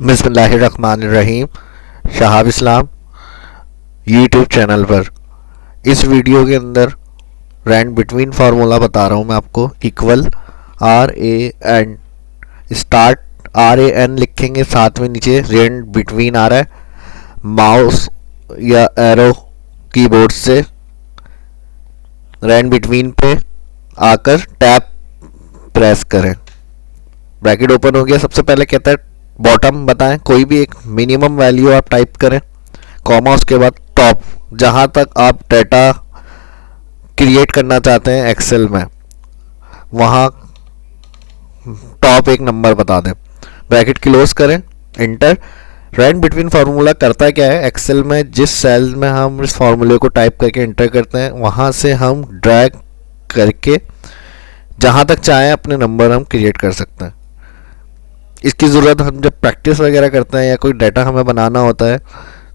बिस्मिल्लाहिर्रहमानिर्रहीम। शहाब इस्लाम YouTube channel पर इस वीडियो के अंदर रैंड बिटवीन फार्मूला बता रहा हूँ मैं आपको। Equal R A N, start R A N लिखेंगे, साथ में नीचे रैंड बिटवीन आ रहा है। माउस या एरो कीबोर्ड से रैंड बिटवीन पे आकर टैप प्रेस करें। ब्रैकेट ओपन हो गया। सबसे पहले कहता है बॉटम बताएं, कोई भी एक मिनिमम वैल्यू आप टाइप करें, कॉमा, उसके बाद टॉप, जहां तक आप डेटा क्रिएट करना चाहते हैं एक्सेल में वहां टॉप एक नंबर बता दें। ब्रैकेट क्लोज करें, इंटर। रैंड बिटवीन फार्मूला करता क्या है, एक्सेल में जिस सेल में हम इस फार्मूले को टाइप करके इंटर करते हैं वहां से हम ड्रैग करके जहां तक चाहें अपने नंबर हम क्रिएट कर सकते हैं। इसकी ज़रूरत हम जब प्रैक्टिस वगैरह करते हैं या कोई डाटा हमें बनाना होता है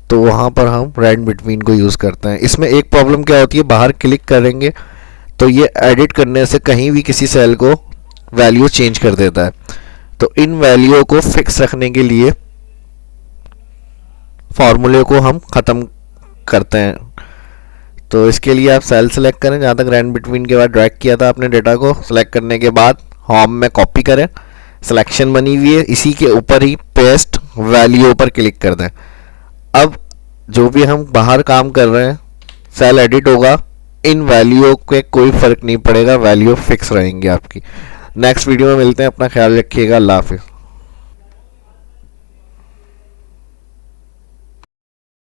तो वहाँ पर हम रैंड बिटवीन को यूज़ करते हैं। इसमें एक प्रॉब्लम क्या होती है, बाहर क्लिक करेंगे तो ये एडिट करने से कहीं भी किसी सेल को वैल्यू चेंज कर देता है। तो इन वैल्यू को फिक्स रखने के लिए फार्मूले को हम ख़त्म करते हैं। तो इसके लिए आप सेल सेलेक्ट करें जहाँ तक रैंड बिटवीन के बाद ड्रैग किया था आपने डेटा को। सेलेक्ट करने के बाद होम में कॉपी करें, सिलेक्शन बनी हुई है, इसी के ऊपर ही पेस्ट वैल्यू पर क्लिक कर दें। अब जो भी हम बाहर काम कर रहे हैं सेल एडिट होगा, इन वैल्यू के कोई फ़र्क नहीं पड़ेगा, वैल्यू फिक्स रहेंगी आपकी। नेक्स्ट वीडियो में मिलते हैं, अपना ख्याल रखिएगा। अल्लाह हाफिज़।